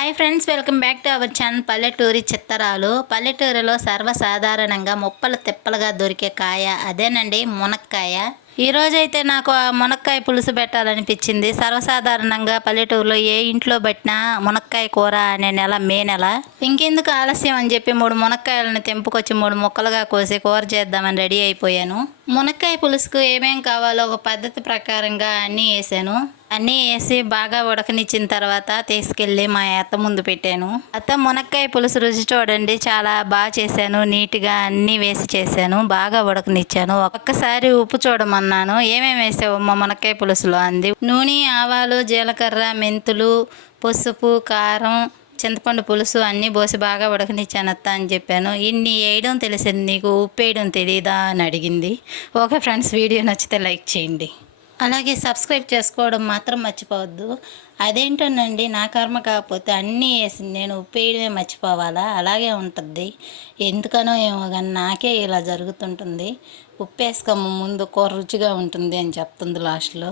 Hi friends welcome back to our channel పల్లెటూరి చిత్తరాలు పల్లెటూరిలో సర్వసాధారణంగా ముప్పలు తిప్పలుగా దొరికే కాయ అదేనండి మునక్కాయ. ఈరోజైతే నాకు ఆ మునక్కాయ పులుసు పెట్టాలనిపించింది. సర్వసాధారణంగా పల్లెటూరులో ఏ ఇంట్లో పెట్టినా మునక్కాయ కూర అనే నెల మే నెల. ఇంకెందుకు ఆలస్యం అని చెప్పి మూడు మునక్కాయలను తెంపుకొచ్చి మూడు ముక్కలుగా కోసి కూర చేద్దామని రెడీ అయిపోయాను. మునక్కాయ పులుసుకు ఏమేం కావాలో ఒక పద్ధతి ప్రకారంగా అన్నీ వేసాను. అన్నీ వేసి బాగా ఉడకనిచ్చిన తర్వాత తీసుకెళ్ళి మా అత్త ముందు పెట్టాను. అత్త మునక్కాయ పులుసు రుచి చూడండి చాలా బాగా చేశాను. నీట్గా అన్నీ వేసి చేశాను. బాగా ఉడకనిచ్చాను. ఒక్కసారి ఉప్పు అన్నాను. ఏమేమి వేసావమ్మా మునక్కాయ పులుసులో అంది. నూనె ఆవాలు జీలకర్ర మెంతులు పసుపు కారం చింతపండు పులుసు అన్నీ పోసి బాగా ఉడకనిచ్చాను అత్త అని చెప్పాను. ఇన్ని వేయడం తెలిసింది నీకు? ఉప్పు వేయడం తెలియదా అని అడిగింది. ఓకే ఫ్రెండ్స్ వీడియో నచ్చితే లైక్ చేయండి. అలాగే సబ్స్క్రైబ్ చేసుకోవడం మాత్రం మర్చిపోవద్దు. అదేంటోనండి నా కర్మ కాకపోతే అన్నీ వేసింది నేను ఉప్పు వేయడమే మర్చిపోవాలా? అలాగే ఉంటుంది ఎందుకనో ఏమో కానీ నాకే ఇలా జరుగుతుంటుంది. ఉప్పు వేసుకోము ముందు కూర రుచిగా ఉంటుంది అని చెప్తుంది లాస్ట్లో.